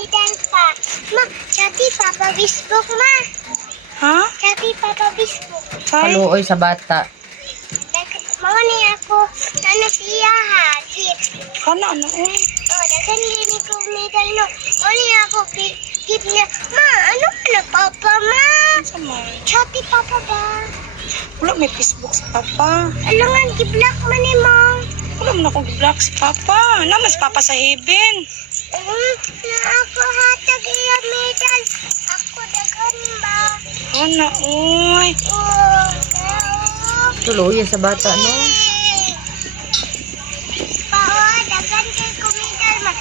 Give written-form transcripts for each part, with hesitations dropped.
kumidal pa. Ma, chati Papa Facebook, ma. Ha? Chati Papa Facebook. Kay? Paluoy sa bata. Mau ni ako, nana siya ha. Kana ano eh? Oh, dagan gini kumidal no. Mau ni ako, keep niya. Ma, ano ka na Papa, ma? Sama. Chati Papa ba? Wala may Facebook si Papa. Alangan, gi-block man ni mo. Wala mo na akong block si Papa. Naman si Papa sa heaven. Na ako hatag iya medal. Ako dagan ba? Kana, uy. Oh, Tuluyan sa bata, no? Pao, dagan kay kumidal ma.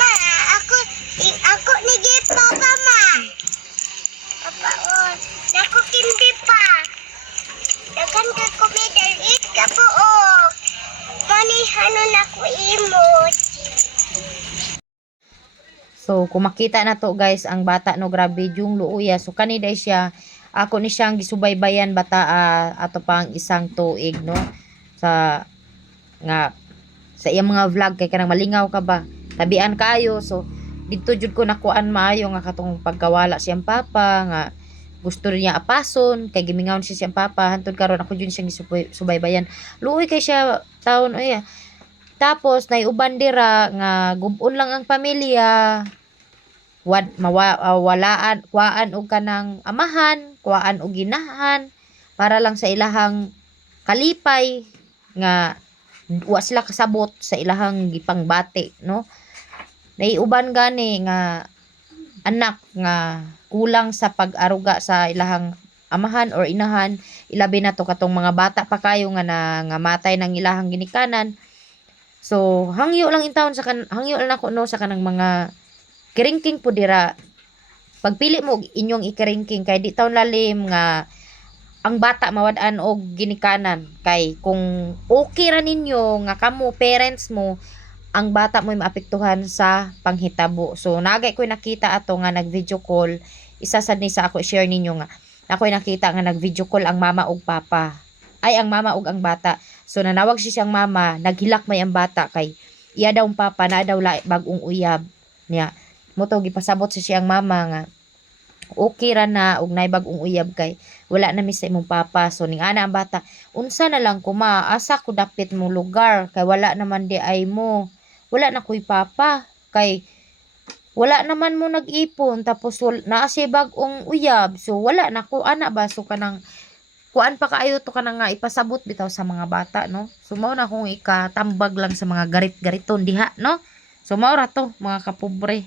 Ma, ako ni gift Papa ma. Papa, oh, nako kimbi pa. Dagan kay kumidal it ka po, oh. Manihanon ako imot. So, kung makita na to guys, ang bata no, grabe yung luuya. So, kanida siya, ako ni siyang gisubaybayan bata ato pang isang tuig, no? Sa iyang mga vlog, kay kanang malingaw ka ba? Tabian kayo. So, dito jud ko nakuan maayo nga katong pagkawala siyang papa, nga gusto niya apason, kay gimingawon siya siyang papa, hantod karon ako jud siyang gisubaybayan. Luoy kay siya taon, oy. Tapos, naiuban dira nga gubon lang ang pamilya, walaan, kuhaan og kanang amahan, kuhaan og ginahan, para lang sa ilahang kalipay, nga wa sila kasabot sa ilahang gipangbati, no? Naiuban gani nga anak nga kulang sa pag-aruga sa ilahang amahan or inahan, ilabi na to katong mga bata pa kayo nga nga matay ng ilahang ginikanan. So, hangyo lang intawon sa hangyo lang ako no sa kanang mga kiringking po dira. Pagpili mo inyong ikiringking kay di taon lalim nga ang bata mawad-an og ginikanan, kay kung okay ra ninyo nga kamo parents mo, ang bata mo maapektuhan sa panghitabo. So, nagay ko nakita ato nga nag-video call, isa sad ni sa ako share ninyo nga. Ako'y nakita nga nag-video call ang mama ug papa. Ay, ang mama ug ang bata. So, nanawag siya siyang mama, naghilak may ang bata kay iya daw ang papa na daw bagong uyab niya. Moto gipasabot sa siyang mama nga okay ra na ug nay bagong uyab kay wala na mi sa imong papa. So, ning ana ang bata, unsa na lang kuma, asa ko dapit mo lugar kay wala naman di ay mo. Wala na ko'y papa kay wala naman mo nag-ipon tapos naa siya bagong uyab. So, wala na ko ana ba. So, kanang kuan pa kaayo to kanang nga ipasabot bitaw sa mga bata, no? So, mao na kung ikatambag lang sa mga garit-gariton diha, no? So, mao ra to mga kapobre.